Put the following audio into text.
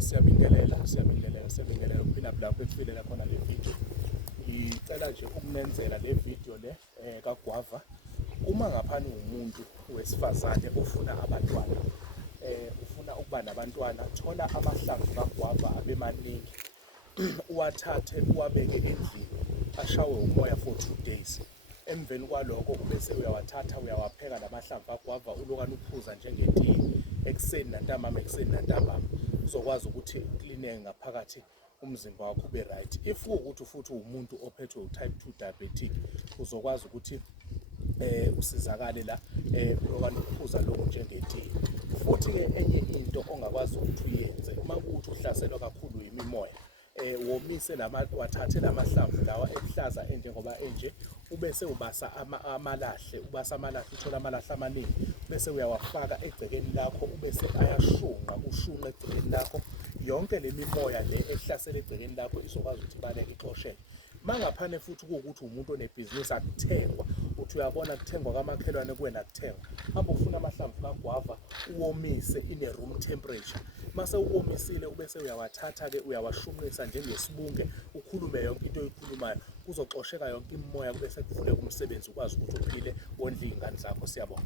Siyabingelela ukuphila lapho ekufilela khona le video. Ngicela nje ukunenzela le video le kaGwava. Uma ngaphani umuntu wesifazane ufuna abantwana, ufuna ukuba nabantwana, thola amahlamvu kaGwava abe maningi, uwathathe uwabeke endlini, ashawe umoya for 2 days. Emveni kwalokho bese uyawathatha uyawapheka lamahlamvu kaGwava ulokani uphuza njengetiye ekuseni nantambama ekuseni nantambama, uzokwazi ukuthi uklineke ngaphakathi umzimba wakho ube right. If ukuthi futhi umuntu ophethwe u-type 2 diabetic, uzokwazi ukuthi usizakale la ulokani uphuza lokho njengetiye. Futhi-ke enye into ongakwazi ukuthi uyenze uma kuwukuthi uhlaselwa kakhulu imimoya, womise wathathe lamahlamvu lawa eluhlaza njengoba enje, ubese ubasa amalahle, uthola amalahle amaningi, bese uyawafaka egcekeni lakho, ubese ayashunqa, ushunqa egcekeni lakho. Yonke le mimoya le ehlasela egcekeni lakho izokwazi ukuthi ibaleke ixosheke. Mangaphane futhi kuwukuthi umuntu onebhizinisi akuthengwa, uthi uyabona kuthengwa kamakhelwane kuwena kuthengwa, hamba ufuna amahlamvu kaGwava uwomise ine room temperature. Mase uwomisile ubese uyawathatha-ke uyawashunqisa njengesibunge, ukhulume yonke into oyikhulumayo, kuzoxosheka yonke imimoya, bese kuvuleka umsebenzi ukwazi ukuthi uphile wondle iy'ngane zakho. Siyabonga.